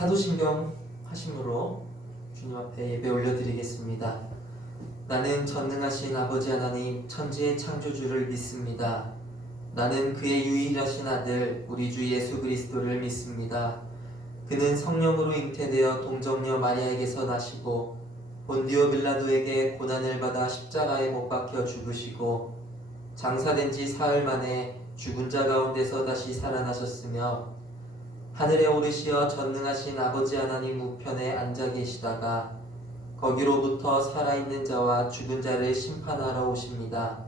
사도신경 하심으로 주님 앞에 예배 올려드리겠습니다. 나는 전능하신 아버지 하나님 천지의 창조주를 믿습니다. 나는 그의 유일하신 아들 우리 주 예수 그리스도를 믿습니다. 그는 성령으로 잉태되어 동정녀 마리아에게서 나시고 본디오 빌라도에게 고난을 받아 십자가에 못 박혀 죽으시고 장사된 지 사흘 만에 죽은 자 가운데서 다시 살아나셨으며 하늘에 오르시어 전능하신 아버지 하나님 우편에 앉아 계시다가 거기로부터 살아있는 자와 죽은 자를 심판하러 오십니다.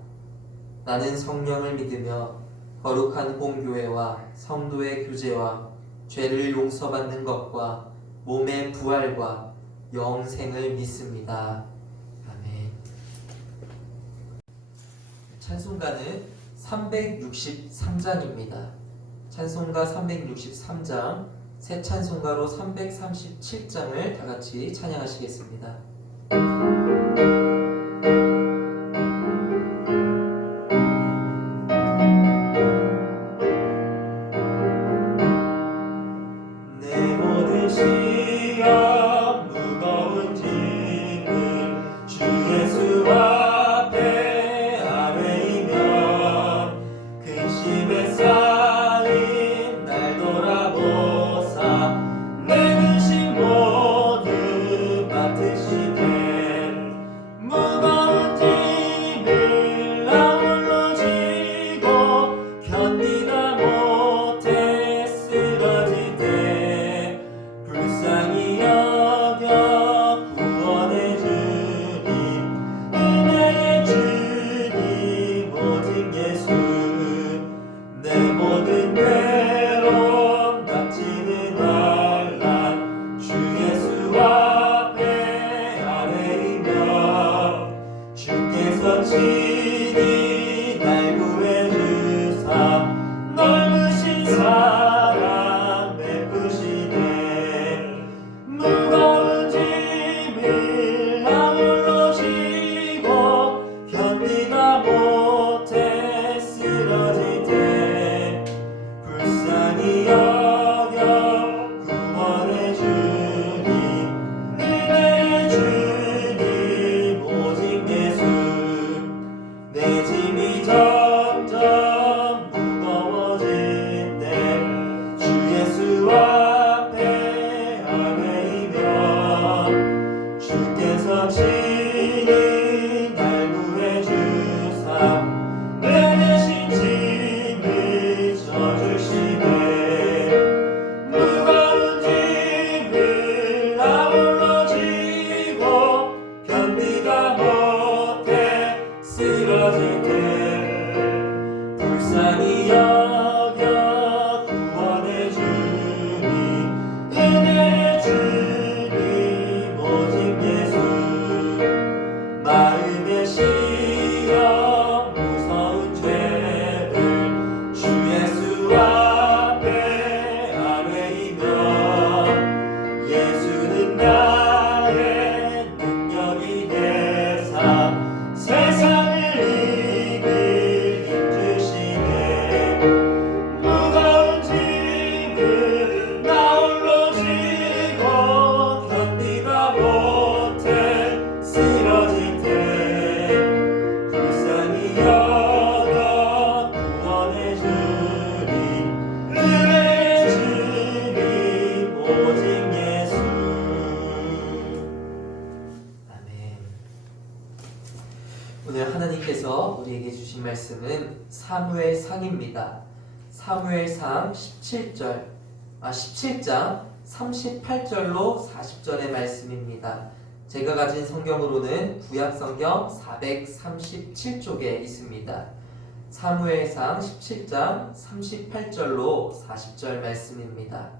나는 성령을 믿으며 거룩한 공교회와 성도의 교제와 죄를 용서받는 것과 몸의 부활과 영생을 믿습니다. 아멘. 찬송가는 363장입니다. 찬송가 363장, 새 찬송가로 337장을 다 같이 찬양하시겠습니다. 내 모든 시험 무거운 짐을 주 예수 앞에 아뢰이며 근심에 쌓인 날 돌아보사 내 근심 모두 맡으시네. 무거운 짐을 나 홀로 지고 견디다 못해 쓰러질 때 불쌍히 여겨 구원해 주님, 은혜의 주님 오직 예수. 내 모든 괴로움 닥치는 환난 주 예수 앞에 아뢰이며 주께서 친히 날 구해 주사 넓으신 사랑 베푸시네. 무거운 짐을 나 홀로 지고 견디다 못해 쓰러질 때 불쌍히 여겨 구원해 주님, 은혜의 주님 오직 예수. 내 짐이 점점 무거워질 때 주 예수 앞에 아뢰이며 주께서 친히 날 구해 주사 내 대신 짐을 져주시네. 무거운 짐을 나 홀로 지고 견디다 못해 쓰러질 때 불쌍히 여겨 구원해 주님, 은혜의 주님 오직 예수. 마음의 시험 무서운 죄를 주 예수 앞에 아뢰이며 예수는 나의 능력이 되사 세상을 이길 힘 주시네. 무거운 짐을 나 홀로 지고 견디다 못해 쓰러질 때 불쌍히 여겨 구원해 주님, 은혜의 주님 오직 예수. 아멘. 오늘 하나님께서 우리에게 주신 말씀은 사무엘상입니다. 사무엘상 17장 38절로 40절의 말씀입니다. 제가 가진 성경으로는 구약성경 437쪽에 있습니다. 사무엘상 17장 38절로 40절 말씀입니다.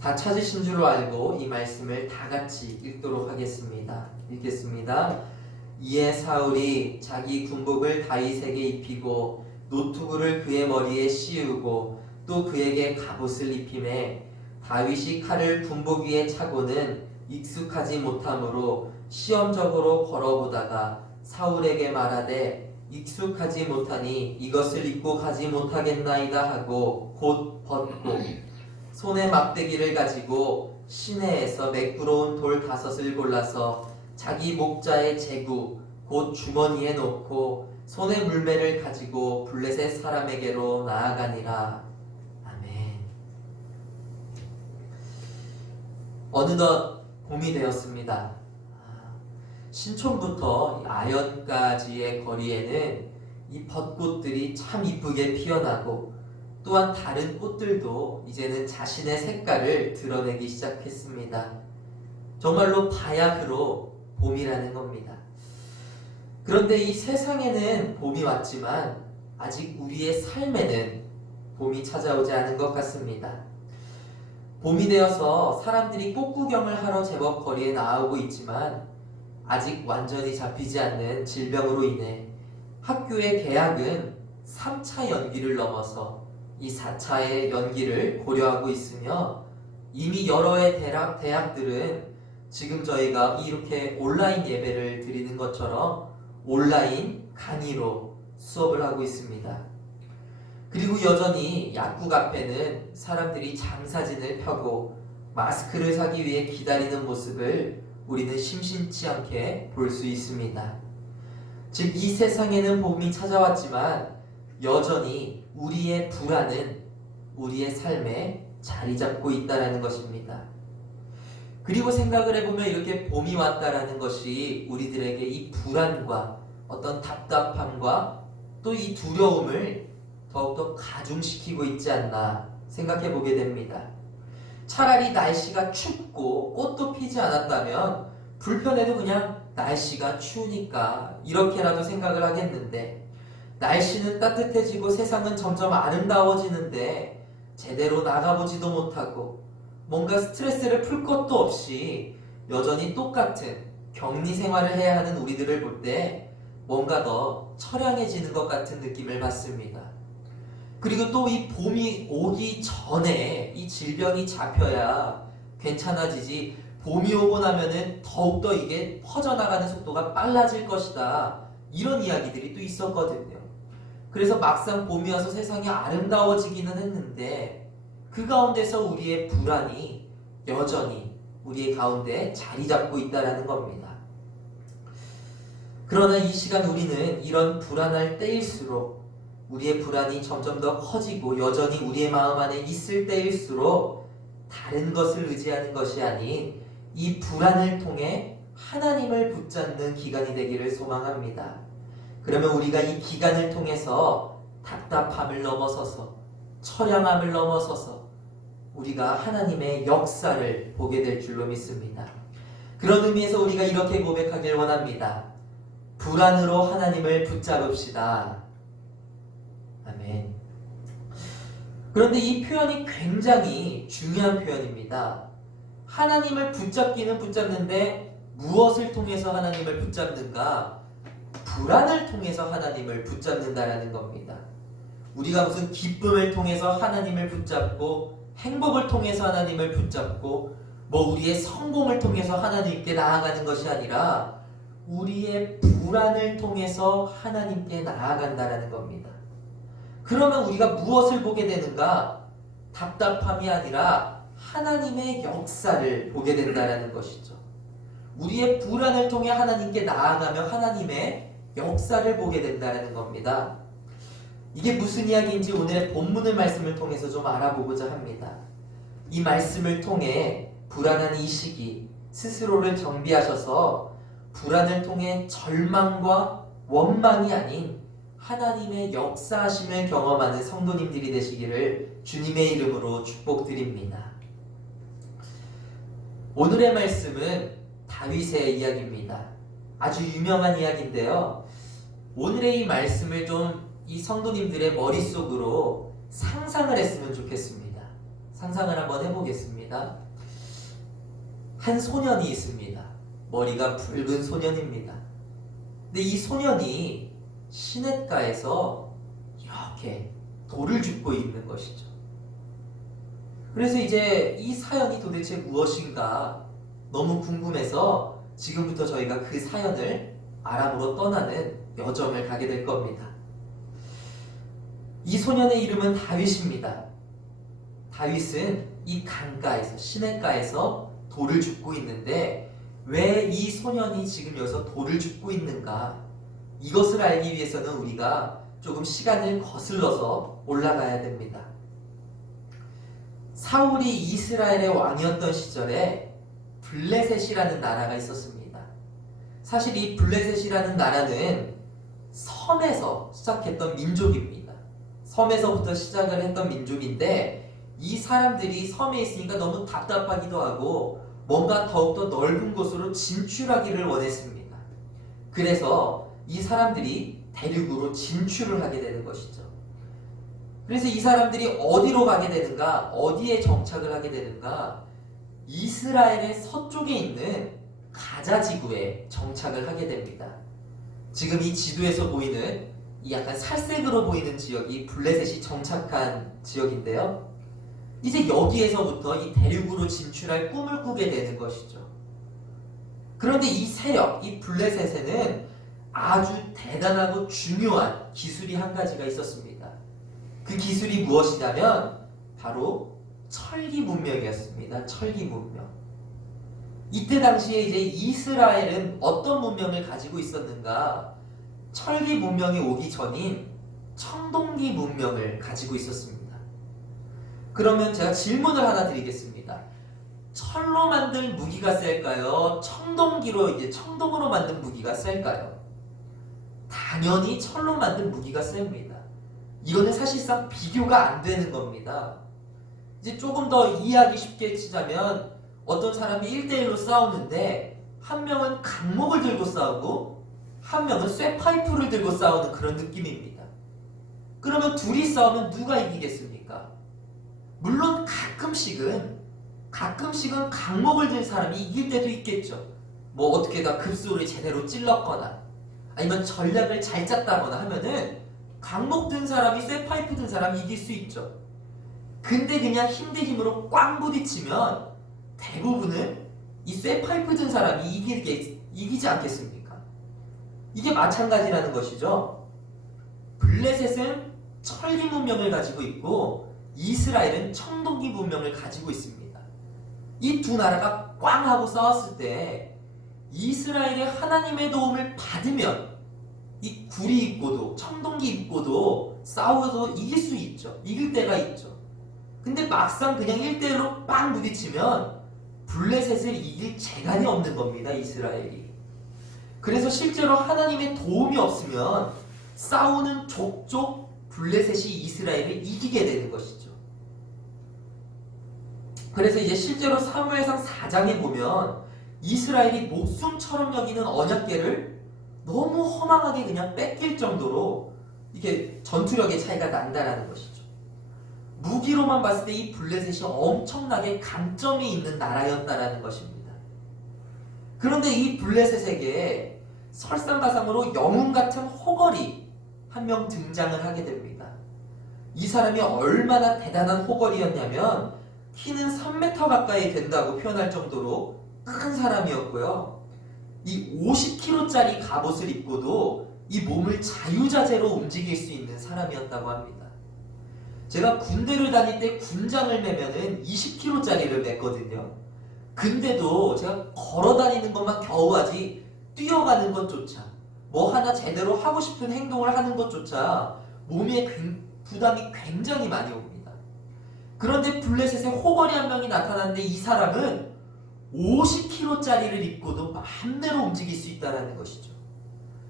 다 찾으신 줄로 알고 이 말씀을 다 같이 읽도록 하겠습니다. 읽겠습니다. 이에 사울이 자기 군복을 다윗에게 입히고 노투구를 그의 머리에 씌우고 또 그에게 갑옷을 입히매 다윗이 칼을 군복 위에 차고는 익숙하지 못하므로 시험적으로 걸어보다가 사울에게 말하되 익숙하지 못하니 이것을 입고 가지 못하겠나이다 하고 곧 벗고 손에 막대기를 가지고 시내에서 매끄러운 돌 5을 골라서 자기 목자의 제구 곧 주머니에 넣고 손에 물매를 가지고 블레셋 사람에게로 나아가니라. 아멘. 어느덧 봄이 되었습니다. 신촌부터 아현까지의 거리에는 이 벚꽃들이 참 이쁘게 피어나고 또한 다른 꽃들도 이제는 자신의 색깔을 드러내기 시작했습니다. 정말로 바야흐로 봄이라는 겁니다. 그런데 이 세상에는 봄이 왔지만 아직 우리의 삶에는 봄이 찾아오지 않은 것 같습니다. 봄이 되어서 사람들이 꽃 구경을 하러 제법 거리에 나오고 있지만 아직 완전히 잡히지 않는 질병으로 인해 학교의 개학은 3차 연기를 넘어서 이 4차의 연기를 고려하고 있으며 이미 여러 해 대학들은 지금 저희가 이렇게 온라인 예배를 드리는 것처럼 온라인 강의로 수업을 하고 있습니다. 그리고 여전히 약국 앞에는 사람들이 장사진을 펴고 마스크를 사기 위해 기다리는 모습을 우리는 심심치 않게 볼 수 있습니다. 즉 이 세상에는 봄이 찾아왔지만 여전히 우리의 불안은 우리의 삶에 자리 잡고 있다는 것입니다. 그리고 생각을 해보면 이렇게 봄이 왔다라는 것이 우리들에게 이 불안과 어떤 답답함과 또 이 두려움을 더욱더 가중시키고 있지 않나 생각해 보게 됩니다. 차라리 날씨가 춥고 꽃도 피지 않았다면 불편해도 그냥 날씨가 추우니까 이렇게라도 생각을 하겠는데, 날씨는 따뜻해지고 세상은 점점 아름다워지는데 제대로 나가보지도 못하고 뭔가 스트레스를 풀 것도 없이 여전히 똑같은 격리 생활을 해야 하는 우리들을 볼 때 뭔가 더 처량해지는 것 같은 느낌을 받습니다. 그리고 또 이 봄이 오기 전에 이 질병이 잡혀야 괜찮아지지, 봄이 오고 나면은 더욱더 이게 퍼져나가는 속도가 빨라질 것이다, 이런 이야기들이 또 있었거든요. 그래서 막상 봄이 와서 세상이 아름다워지기는 했는데 그 가운데서 우리의 불안이 여전히 우리의 가운데 자리 잡고 있다는 겁니다. 그러나 이 시간 우리는 이런 불안할 때일수록, 우리의 불안이 점점 더 커지고 여전히 우리의 마음 안에 있을 때일수록 다른 것을 의지하는 것이 아닌 이 불안을 통해 하나님을 붙잡는 기간이 되기를 소망합니다. 그러면 우리가 이 기간을 통해서 답답함을 넘어서서 처량함을 넘어서서 우리가 하나님의 역사를 보게 될 줄로 믿습니다. 그런 의미에서 우리가 이렇게 고백하길 원합니다. 불안으로 하나님을 붙잡읍시다. 아멘. 그런데 이 표현이 굉장히 중요한 표현입니다. 하나님을 붙잡기는 붙잡는데 무엇을 통해서 하나님을 붙잡는가? 불안을 통해서 하나님을 붙잡는다라는 겁니다. 우리가 무슨 기쁨을 통해서 하나님을 붙잡고 행복을 통해서 하나님을 붙잡고 뭐 우리의 성공을 통해서 하나님께 나아가는 것이 아니라 우리의 불안을 통해서 하나님께 나아간다라는 겁니다. 그러면 우리가 무엇을 보게 되는가? 답답함이 아니라 하나님의 역사를 보게 된다라는 것이죠. 우리의 불안을 통해 하나님께 나아가며 하나님의 역사를 보게 된다는 겁니다. 이게 무슨 이야기인지 오늘 본문의 말씀을 통해서 좀 알아보고자 합니다. 이 말씀을 통해 불안한 이 시기 스스로를 정비하셔서 불안을 통해 절망과 원망이 아닌 하나님의 역사하심을 경험하는 성도님들이 되시기를 주님의 이름으로 축복드립니다. 오늘의 말씀은 다윗의 이야기입니다. 아주 유명한 이야기인데요. 오늘의 이 말씀을 좀 이 성도님들의 머릿속으로 상상을 했으면 좋겠습니다. 상상을 한번 해보겠습니다. 한 소년이 있습니다. 머리가 붉은 소년입니다. 근데 이 소년이 시냇가에서 이렇게 돌을 줍고 있는 것이죠. 그래서 이제 이 사연이 도대체 무엇인가 너무 궁금해서 지금부터 저희가 그 사연을 아람으로 떠나는 여정을 가게 될 겁니다. 이 소년의 이름은 다윗입니다. 다윗은 이 강가에서, 시냇가에서 돌을 줍고 있는데 왜 이 소년이 지금 여기서 돌을 줍고 있는가? 이것을 알기 위해서는 우리가 조금 시간을 거슬러서 올라가야 됩니다. 사울이 이스라엘의 왕이었던 시절에 블레셋이라는 나라가 있었습니다. 사실 이 블레셋이라는 나라는 섬에서 시작했던 민족입니다. 섬에서부터 시작을 했던 민족인데 이 사람들이 섬에 있으니까 너무 답답하기도 하고 뭔가 더욱더 넓은 곳으로 진출하기를 원했습니다. 그래서 이 사람들이 대륙으로 진출을 하게 되는 것이죠. 그래서 이 사람들이 어디로 가게 되는가, 어디에 정착을 하게 되는가, 이스라엘의 서쪽에 있는 가자 지구에 정착을 하게 됩니다. 지금 이 지도에서 보이는 이 약간 살색으로 보이는 지역이 블레셋이 정착한 지역인데요. 이제 여기에서부터 이 대륙으로 진출할 꿈을 꾸게 되는 것이죠. 그런데 이 세력, 이 블레셋에는 아주 대단하고 중요한 기술이 한 가지가 있었습니다. 그 기술이 무엇이냐면 바로 철기 문명이었습니다. 철기 문명. 이때 당시에 이제 이스라엘은 어떤 문명을 가지고 있었는가? 철기 문명이 오기 전인 청동기 문명을 가지고 있었습니다. 그러면 제가 질문을 하나 드리겠습니다. 철로 만든 무기가 셀까요? 청동기로 이제 청동으로 만든 무기가 셀까요? 당연히 철로 만든 무기가 셉니다. 이거는 사실상 비교가 안 되는 겁니다. 이제 조금 더 이해하기 쉽게 치자면 어떤 사람이 1대1로 싸우는데 한 명은 강목을 들고 싸우고 한 명은 쇠파이프를 들고 싸우는 그런 느낌입니다. 그러면 둘이 싸우면 누가 이기겠습니까? 물론 가끔씩은 강목을 든 사람이 이길 때도 있겠죠. 뭐 어떻게다 급소를 제대로 찔렀거나 아니면 전략을 잘 짰다거나 하면은 강목 든 사람이 쇠파이프 든 사람이 이길 수 있죠. 근데 그냥 힘 대 힘으로 꽝 부딪히면 대부분은 이 쇠파이프 든 사람이 이기지 않겠습니까? 이게 마찬가지라는 것이죠. 블레셋은 철기 문명을 가지고 있고 이스라엘은 청동기 문명을 가지고 있습니다. 이 두 나라가 꽝 하고 싸웠을 때 이스라엘의 하나님의 도움을 받으면 이 굴이 있고도 청동기 있고도 싸워서 이길 수 있죠. 이길 때가 있죠. 근데 막상 그냥 1대1로 빵 부딪히면 블레셋을 이길 재간이 없는 겁니다. 이스라엘이. 그래서 실제로 하나님의 도움이 없으면 싸우는 족족 블레셋이 이스라엘을 이기게 되는 것이죠. 그래서 이제 실제로 사무엘상 4장에 보면 이스라엘이 목숨처럼 여기는 언약궤를 너무 허망하게 그냥 뺏길 정도로 이게 전투력의 차이가 난다라는 것이죠. 무기로만 봤을 때 이 블레셋이 엄청나게 강점이 있는 나라였다라는 것입니다. 그런데 이 블레셋에게 설상가상으로 영웅 같은 호걸이 한 명 등장을 하게 됩니다. 이 사람이 얼마나 대단한 호걸이었냐면 키는 3m 가까이 된다고 표현할 정도로 큰 사람이었고요. 이 50kg짜리 갑옷을 입고도 이 몸을 자유자재로 움직일 수 있는 사람이었다고 합니다. 제가 군대를 다닐 때 군장을 매면은 20kg짜리를 맸거든요. 근데도 제가 걸어 다니는 것만 겨우 하지 뛰어가는 것조차 뭐 하나 제대로 하고 싶은 행동을 하는 것조차 몸에 부담이 굉장히 많이 옵니다. 그런데 블레셋에 호걸이 한 명이 나타났는데 이 사람은 50kg짜리를 입고도 마음대로 움직일 수 있다는 것이죠.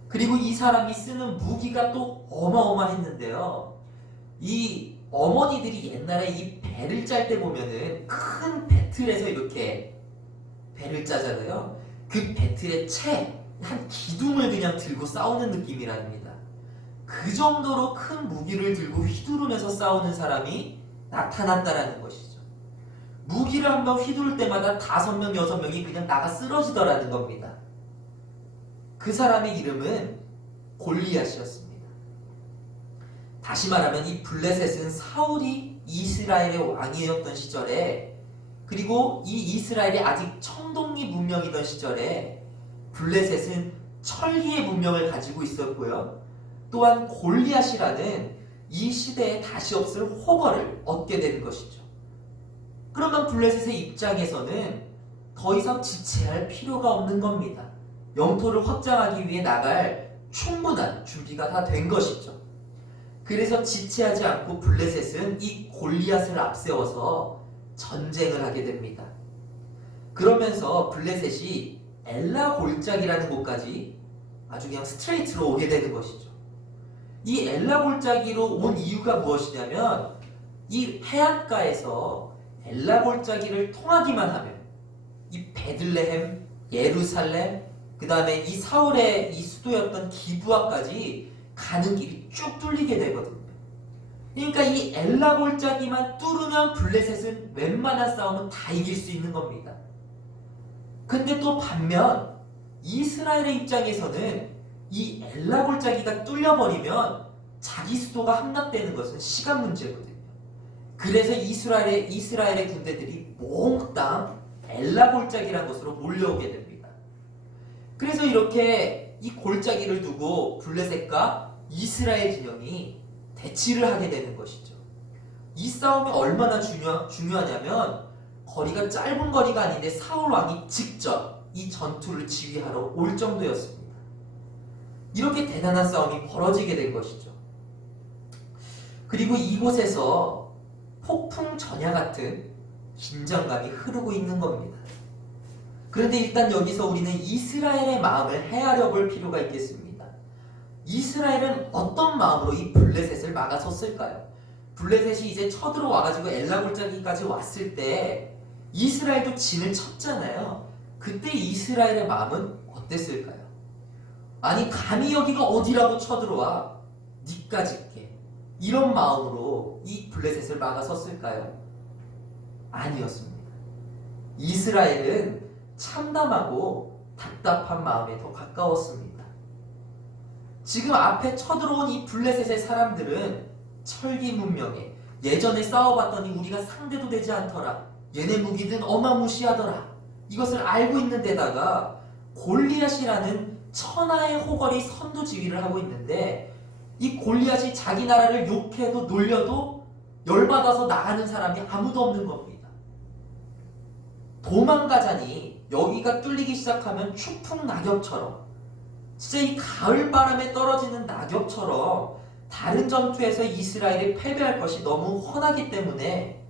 그리고 이 사람이 쓰는 무기가 또 어마어마했는데요. 이 어머니들이 옛날에 이 배를 짤 때 보면은 큰 배틀에서 이렇게 배를 짜잖아요. 그 배틀의 한 기둥을 그냥 들고 싸우는 느낌이랍니다. 그 정도로 큰 무기를 들고 휘두르면서 싸우는 사람이 나타났다라는 것이죠. 무기를 한번 휘두를 때마다 5명, 6명이 그냥 나가 쓰러지더라는 겁니다. 그 사람의 이름은 골리앗이었습니다. 다시 말하면 이 블레셋은 사울이 이스라엘의 왕이었던 시절에 그리고 이 이스라엘이 아직 청동기 문명이던 시절에 블레셋은 철기의 문명을 가지고 있었고요. 또한 골리앗이라는 이 시대에 다시 없을 호거를 얻게 되는 것이죠. 그러면 블레셋의 입장에서는 더 이상 지체할 필요가 없는 겁니다. 영토를 확장하기 위해 나갈 충분한 준비가 다 된 것이죠. 그래서 지체하지 않고 블레셋은 이 골리앗을 앞세워서 전쟁을 하게 됩니다. 그러면서 블레셋이 엘라 골짜기라는 곳까지 아주 그냥 스트레이트로 오게 되는 것이죠. 이 엘라 골짜기로 온 이유가 무엇이냐면 이 해안가에서 엘라 골짜기를 통하기만 하면 이 베들레헴, 예루살렘, 그 다음에 이 사울의 이 수도였던 기브아까지 가는 길이 쭉 뚫리게 되거든요. 그러니까 이 엘라 골짜기만 뚫으면 블레셋은 웬만한 싸움은 다 이길 수 있는 겁니다. 근데 또 반면 이스라엘의 입장에서는 이 엘라 골짜기가 뚫려버리면 자기 수도가 함락되는 것은 시간 문제거든요. 그래서 이스라엘의 군대들이 몽땅 엘라 골짜기라는 곳으로 몰려오게 됩니다. 그래서 이렇게 이 골짜기를 두고 블레셋과 이스라엘 진영이 대치를 하게 되는 것이죠. 이 싸움이 얼마나 중요하냐면 거리가 짧은 거리가 아닌데 사울 왕이 직접 이 전투를 지휘하러 올 정도였습니다. 이렇게 대단한 싸움이 벌어지게 된 것이죠. 그리고 이곳에서 폭풍 전야 같은 긴장감이 흐르고 있는 겁니다. 그런데 일단 여기서 우리는 이스라엘의 마음을 헤아려 볼 필요가 있겠습니다. 이스라엘은 어떤 마음으로 이 블레셋을 막아섰을까요? 블레셋이 이제 쳐들어와가지고 엘라 골짜기까지 왔을 때 이스라엘도 진을 쳤잖아요. 그때 이스라엘의 마음은 어땠을까요? 아니 감히 여기가 어디라고 쳐들어와? 니까짓 게 이런 마음으로 이 블레셋을 막아섰을까요? 아니었습니다. 이스라엘은 참담하고 답답한 마음에 더 가까웠습니다. 지금 앞에 쳐들어온 이 블레셋의 사람들은 철기 문명에 예전에 싸워봤더니 우리가 상대도 되지 않더라. 얘네 무기는 어마무시하더라. 이것을 알고 있는 데다가 골리앗이라는 천하의 호걸이 선두 지휘를 하고 있는데 이 골리앗이 자기 나라를 욕해도 놀려도 열받아서 나가는 사람이 아무도 없는 겁니다. 도망가자니 여기가 뚫리기 시작하면 추풍 낙엽처럼 진짜 이 가을 바람에 떨어지는 낙엽처럼 다른 전투에서 이스라엘이 패배할 것이 너무 훤하기 때문에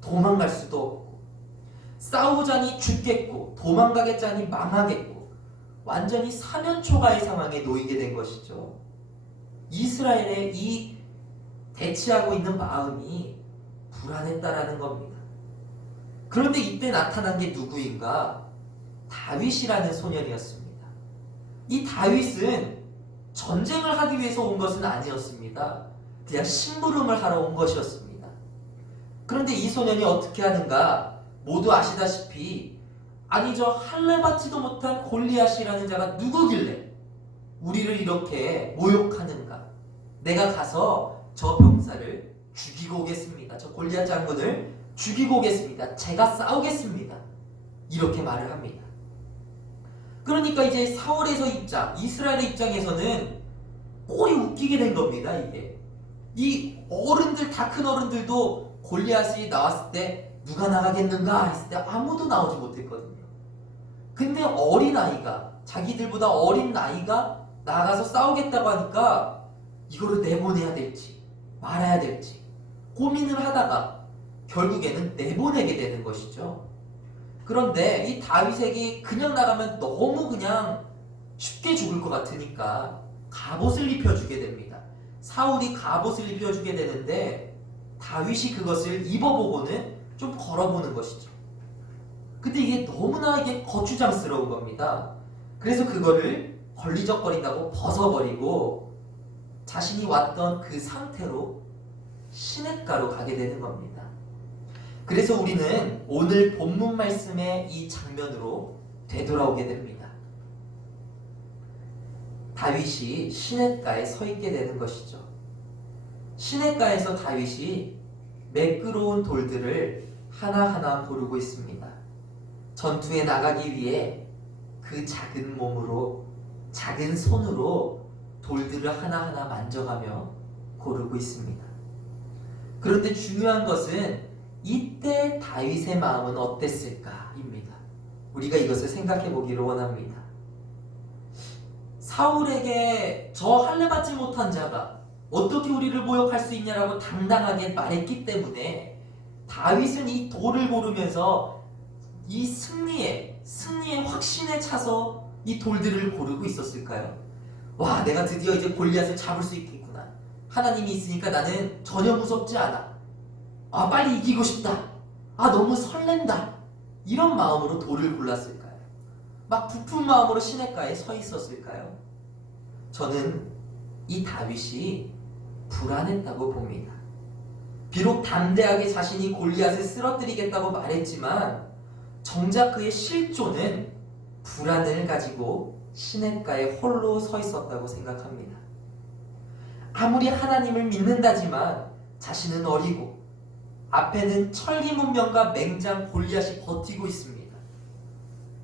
도망갈 수도 없고 싸우자니 죽겠고 도망가겠자니 망하겠고 완전히 사면초가의 상황에 놓이게 된 것이죠. 이스라엘의 이 대치하고 있는 마음이 불안했다라는 겁니다. 그런데 이때 나타난 게 누구인가? 다윗이라는 소년이었습니다. 이 다윗은 전쟁을 하기 위해서 온 것은 아니었습니다. 그냥 심부름을 하러 온 것이었습니다. 그런데 이 소년이 어떻게 하는가? 모두 아시다시피 아니 저 할례 받지도 못한 골리앗이라는 자가 누구길래 우리를 이렇게 모욕하는가? 내가 가서 저 병사를 죽이고 오겠습니다. 저 골리앗 장군을 죽이고 오겠습니다. 제가 싸우겠습니다. 이렇게 말을 합니다. 그러니까 이제 사울에서 이스라엘의 입장에서는 꼴이 웃기게 된 겁니다. 이게 이 어른들 다 큰 어른들도 골리앗이 나왔을 때 누가 나가겠는가 했을 때 아무도 나오지 못했거든요. 근데 어린아이가 자기들보다 어린 나이가 나가서 싸우겠다고 하니까 이거를 내보내야 될지 말아야 될지 고민을 하다가 결국에는 내보내게 되는 것이죠. 그런데 이 다윗에게 그냥 나가면 너무 그냥 쉽게 죽을 것 같으니까 갑옷을 입혀주게 됩니다. 사울이 갑옷을 입혀주게 되는데 다윗이 그것을 입어보고는 좀 걸어보는 것이죠. 근데 이게 너무나 이게 거추장스러운 겁니다. 그래서 그거를 걸리적거린다고 벗어버리고 자신이 왔던 그 상태로 시냇가로 가게 되는 겁니다. 그래서 우리는 오늘 본문 말씀의 이 장면으로 되돌아오게 됩니다. 다윗이 시냇가에 서 있게 되는 것이죠. 시냇가에서 다윗이 매끄러운 돌들을 하나하나 고르고 있습니다. 전투에 나가기 위해 그 작은 몸으로 작은 손으로 돌들을 하나하나 만져가며 고르고 있습니다. 그런데 중요한 것은 이때 다윗의 마음은 어땠을까입니다. 우리가 이것을 생각해 보기를 원합니다. 사울에게 저 할례받지 못한 자가 어떻게 우리를 모욕할 수 있냐라고 당당하게 말했기 때문에 다윗은 이 돌을 고르면서 이 승리의 확신에 차서 이 돌들을 고르고 있었을까요? 와, 내가 드디어 이제 골리앗을 잡을 수 있겠구나. 하나님이 있으니까 나는 전혀 무섭지 않아. 아, 빨리 이기고 싶다. 아, 너무 설렌다. 이런 마음으로 돌을 골랐을까요? 막 부푼 마음으로 시냇가에 서 있었을까요? 저는 이 다윗이 불안했다고 봅니다. 비록 담대하게 자신이 골리앗을 쓰러뜨리겠다고 말했지만 정작 그의 실존은 불안을 가지고 시냇가에 홀로 서 있었다고 생각합니다. 아무리 하나님을 믿는다지만 자신은 어리고 앞에는 천리 문명과 맹장 골리앗이 버티고 있습니다.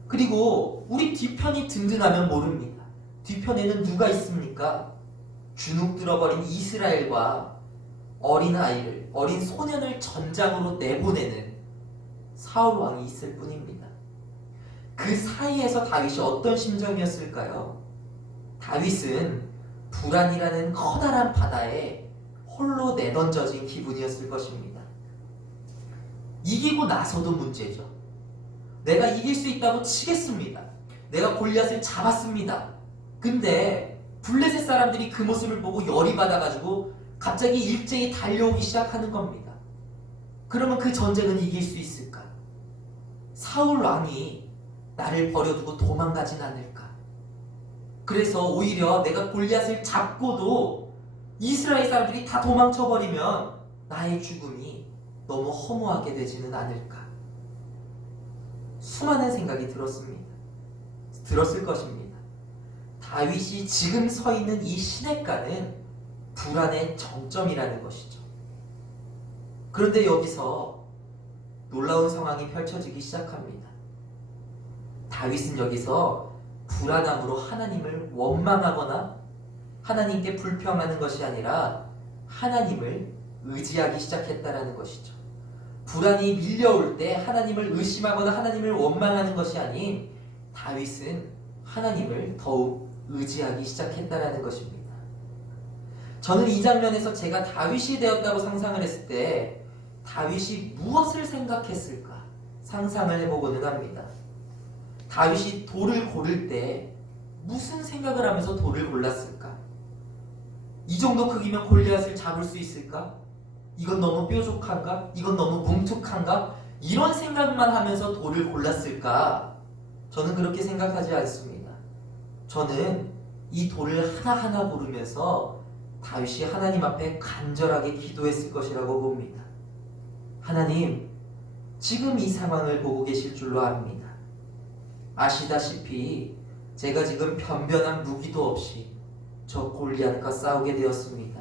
그리고 우리 뒤편이 든든하면 모릅니다. 뒤편에는 누가 있습니까? 주눅 들어버린 이스라엘과 어린 소년을 전장으로 내보내는 사울 왕이 있을 뿐입니다. 그 사이에서 다윗이 어떤 심정이었을까요? 다윗은 불안이라는 커다란 바다에 홀로 내던져진 기분이었을 것입니다. 이기고 나서도 문제죠. 내가 이길 수 있다고 치겠습니다. 내가 골리앗을 잡았습니다. 근데 블레셋 사람들이 그 모습을 보고 열이 받아가지고 갑자기 일제히 달려오기 시작하는 겁니다. 그러면 그 전쟁은 이길 수 있을까? 사울 왕이 나를 버려두고 도망가진 않을까? 그래서 오히려 내가 골리앗을 잡고도 이스라엘 사람들이 다 도망쳐버리면 나의 죽음이 너무 허무하게 되지는 않을까? 수많은 생각이 들었을 것입니다. 다윗이 지금 서 있는 이 시냇가는 불안의 정점이라는 것이죠. 그런데 여기서 놀라운 상황이 펼쳐지기 시작합니다. 다윗은 여기서 불안함으로 하나님을 원망하거나 하나님께 불평하는 것이 아니라 하나님을 의지하기 시작했다라는 것이죠. 불안이 밀려올 때 하나님을 의심하거나 하나님을 원망하는 것이 아닌 다윗은 하나님을 더욱 의지하기 시작했다라는 것입니다. 저는 이 장면에서 제가 다윗이 되었다고 상상을 했을 때 다윗이 무엇을 생각했을까 상상을 해보고는 합니다. 다윗이 돌을 고를 때 무슨 생각을 하면서 돌을 골랐을까? 이 정도 크기면 골리앗을 잡을 수 있을까? 이건 너무 뾰족한가? 이건 너무 뭉툭한가? 이런 생각만 하면서 돌을 골랐을까? 저는 그렇게 생각하지 않습니다. 저는 이 돌을 하나하나 고르면서 다윗이 하나님 앞에 간절하게 기도했을 것이라고 봅니다. 하나님, 지금 이 상황을 보고 계실 줄로 압니다. 아시다시피 제가 지금 변변한 무기도 없이 저 골리앗과 싸우게 되었습니다.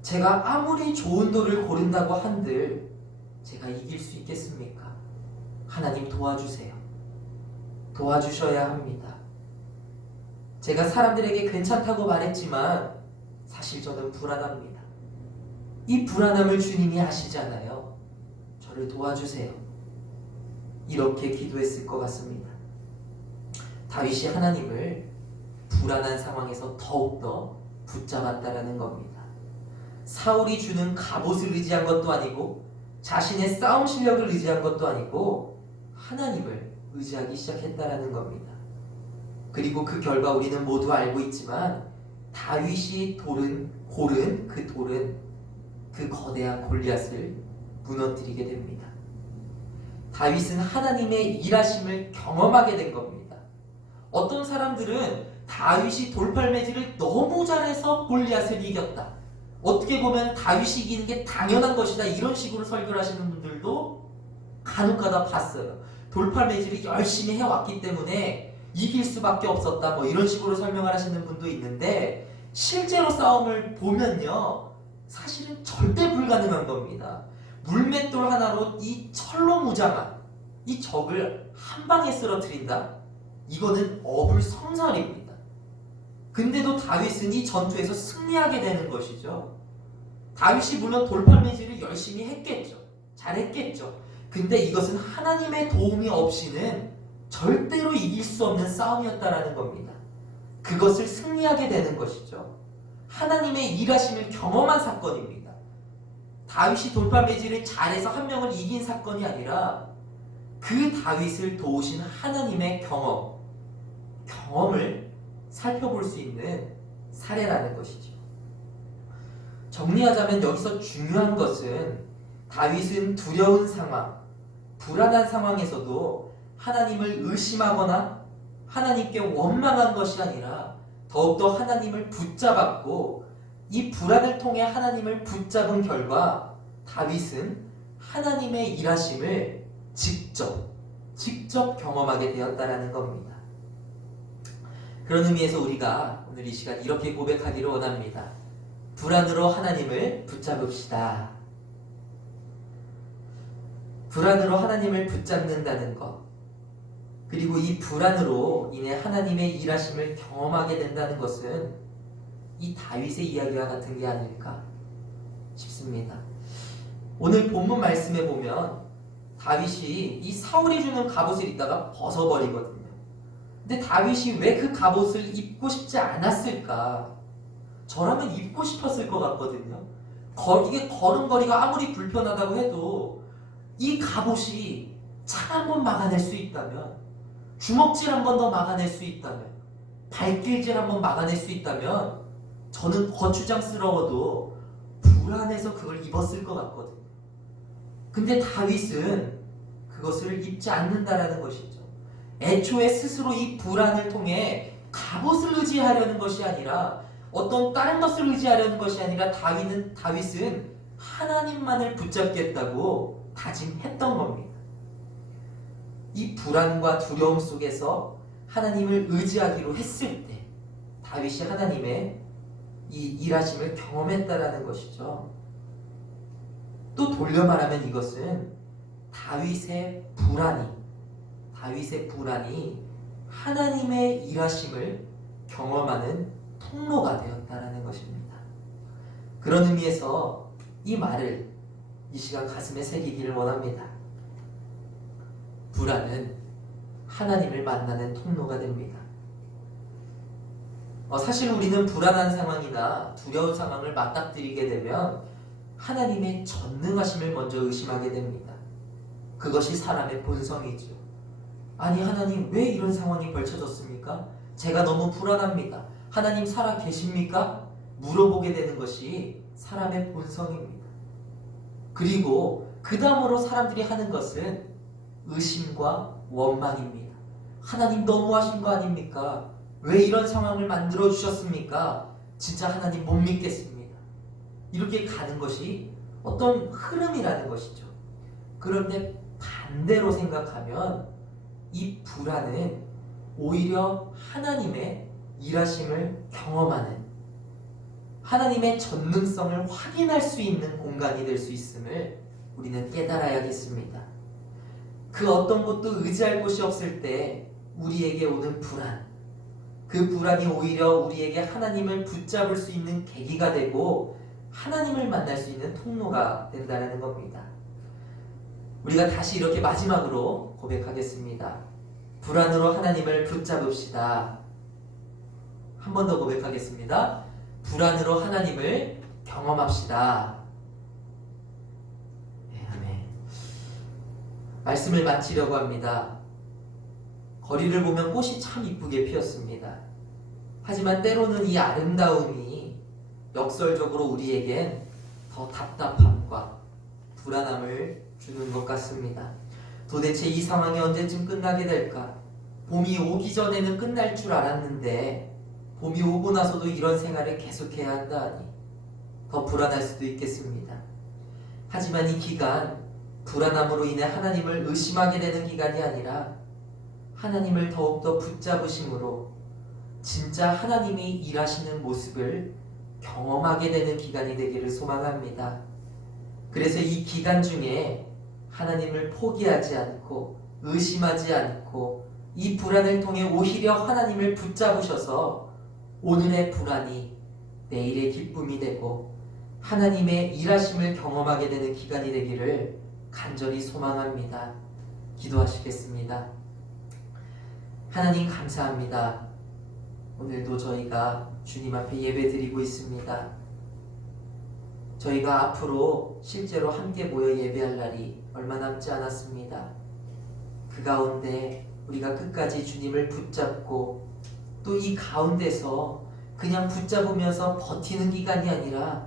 제가 아무리 좋은 돌을 고른다고 한들 제가 이길 수 있겠습니까? 하나님 도와주세요. 도와주셔야 합니다. 제가 사람들에게 괜찮다고 말했지만 사실 저는 불안합니다. 이 불안함을 주님이 아시잖아요. 저를 도와주세요. 이렇게 기도했을 것 같습니다. 다윗이 하나님을 불안한 상황에서 더욱더 붙잡았다라는 겁니다. 사울이 주는 갑옷을 의지한 것도 아니고 자신의 싸움 실력을 의지한 것도 아니고 하나님을 의지하기 시작했다라는 겁니다. 그리고 그 결과 우리는 모두 알고 있지만 다윗이 고른 그 돌은 그 거대한 골리앗을 무너뜨리게 됩니다. 다윗은 하나님의 일하심을 경험하게 된 겁니다. 어떤 사람들은 다윗이 돌팔매질을 너무 잘해서 골리앗을 이겼다. 어떻게 보면 다윗이 이기는 게 당연한 것이다. 이런 식으로 설교를 하시는 분들도 간혹가다 봤어요. 돌팔매질을 열심히 해왔기 때문에 이길 수밖에 없었다. 뭐 이런 식으로 설명을 하시는 분도 있는데 실제로 싸움을 보면요. 사실은 절대 불가능한 겁니다. 물맷돌 하나로 이 철로 무장한 이 적을 한 방에 쓰러뜨린다? 이거는 어불성설입니다. 근데도 다윗은 이 전투에서 승리하게 되는 것이죠. 다윗이 물론 돌팔매질을 열심히 했겠죠. 잘했겠죠. 근데 이것은 하나님의 도움이 없이는 절대로 이길 수 없는 싸움이었다라는 겁니다. 그것을 승리하게 되는 것이죠. 하나님의 일하심을 경험한 사건입니다. 다윗이 돌팔매질을 잘해서 한 명을 이긴 사건이 아니라 그 다윗을 도우신 하나님의 경험을 살펴볼 수 있는 사례라는 것이죠. 정리하자면 여기서 중요한 것은 다윗은 두려운 상황, 불안한 상황에서도 하나님을 의심하거나 하나님께 원망한 것이 아니라 더욱더 하나님을 붙잡았고, 이 불안을 통해 하나님을 붙잡은 결과 다윗은 하나님의 일하심을 직접 경험하게 되었다라는 겁니다. 그런 의미에서 우리가 오늘 이 시간 이렇게 고백하기를 원합니다. 불안으로 하나님을 붙잡읍시다. 불안으로 하나님을 붙잡는다는 것, 그리고 이 불안으로 인해 하나님의 일하심을 경험하게 된다는 것은 이 다윗의 이야기와 같은 게 아닐까 싶습니다. 오늘 본문 말씀에 보면 다윗이 이 사울이 주는 갑옷을 입다가 벗어버리거든요. 근데 다윗이 왜 그 갑옷을 입고 싶지 않았을까? 저라면 입고 싶었을 것 같거든요. 이게 걸음걸이가 아무리 불편하다고 해도 이 갑옷이 창 한 번 막아낼 수 있다면, 주먹질 한 번 더 막아낼 수 있다면, 발길질 한 번 막아낼 수 있다면 저는 거추장스러워도 불안해서 그걸 입었을 것 같거든요. 근데 다윗은 그것을 입지 않는다라는 것이죠. 애초에 스스로 이 불안을 통해 갑옷을 의지하려는 것이 아니라, 어떤 다른 것을 의지하려는 것이 아니라 다윗은 하나님만을 붙잡겠다고 다짐했던 겁니다. 이 불안과 두려움 속에서 하나님을 의지하기로 했을 때 다윗이 하나님의 이 일하심을 경험했다라는 것이죠. 또 돌려 말하면 이것은 다윗의 불안이 하나님의 일하심을 경험하는 통로가 되었다라는 것입니다. 그런 의미에서 이 말을 이 시간 가슴에 새기기를 원합니다. 불안은 하나님을 만나는 통로가 됩니다. 사실 우리는 불안한 상황이나 두려운 상황을 맞닥뜨리게 되면 하나님의 전능하심을 먼저 의심하게 됩니다. 그것이 사람의 본성이죠. 아니, 하나님 왜 이런 상황이 벌쳐졌습니까? 제가 너무 불안합니다. 하나님 살아 계십니까? 물어보게 되는 것이 사람의 본성입니다. 그리고 그 다음으로 사람들이 하는 것은 의심과 원망입니다. 하나님 너무하신 거 아닙니까? 왜 이런 상황을 만들어 주셨습니까? 진짜 하나님 못 믿겠습니다. 이렇게 가는 것이 어떤 흐름이라는 것이죠. 그런데 반대로 생각하면 이 불안은 오히려 하나님의 일하심을 경험하는, 하나님의 전능성을 확인할 수 있는 공간이 될 수 있음을 우리는 깨달아야겠습니다. 그 어떤 것도 의지할 곳이 없을 때 우리에게 오는 불안, 그 불안이 오히려 우리에게 하나님을 붙잡을 수 있는 계기가 되고 하나님을 만날 수 있는 통로가 된다는 겁니다. 우리가 다시 이렇게 마지막으로 고백하겠습니다. 불안으로 하나님을 붙잡읍시다. 한 번 더 고백하겠습니다. 불안으로 하나님을 경험합시다. 네, 아멘. 말씀을 마치려고 합니다. 거리를 보면 꽃이 참 이쁘게 피었습니다. 하지만 때로는 이 아름다움이 역설적으로 우리에겐 더 답답함과 불안함을 주는 것 같습니다. 도대체 이 상황이 언제쯤 끝나게 될까? 봄이 오기 전에는 끝날 줄 알았는데 봄이 오고 나서도 이런 생활을 계속해야 한다니 더 불안할 수도 있겠습니다. 하지만 이 기간, 불안함으로 인해 하나님을 의심하게 되는 기간이 아니라 하나님을 더욱더 붙잡으심으로 진짜 하나님이 일하시는 모습을 경험하게 되는 기간이 되기를 소망합니다. 그래서 이 기간 중에 하나님을 포기하지 않고 의심하지 않고 이 불안을 통해 오히려 하나님을 붙잡으셔서 오늘의 불안이 내일의 기쁨이 되고 하나님의 일하심을 경험하게 되는 기간이 되기를 간절히 소망합니다. 기도하시겠습니다. 하나님 감사합니다. 오늘도 저희가 주님 앞에 예배드리고 있습니다. 저희가 앞으로 실제로 함께 모여 예배할 날이 얼마 남지 않았습니다. 그 가운데 우리가 끝까지 주님을 붙잡고 또 이 가운데서 그냥 붙잡으면서 버티는 기간이 아니라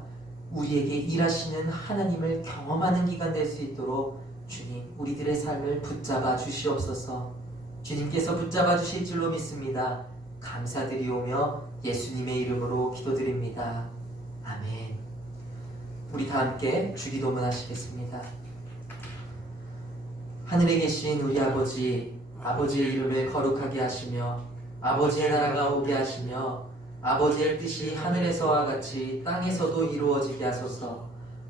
우리에게 일하시는 하나님을 경험하는 기간 될 수 있도록 주님 우리들의 삶을 붙잡아 주시옵소서. 주님께서 붙잡아 주실 줄로 믿습니다. 감사드리오며 예수님의 이름으로 기도드립니다. 아멘. 우리 다 함께 주기도문 하시겠습니다. 하늘에 계신 우리 아버지, 아버지의 이름을 거룩하게 하시며 아버지의 나라가 오게 하시며 아버지의 뜻이 하늘에서와 같이 땅에서도 이루어지게 하소서.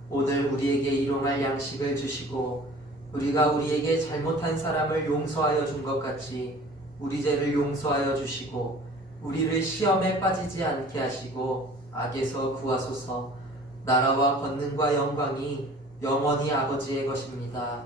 오늘 우리에게 일용할 양식을 주시고 우리가 우리에게 잘못한 사람을 용서하여 준 것 같이 우리 죄를 용서하여 주시고 우리를 시험에 빠지지 않게 하시고 악에서 구하소서. 나라와 권능과 영광이 영원히 아버지의 것입니다.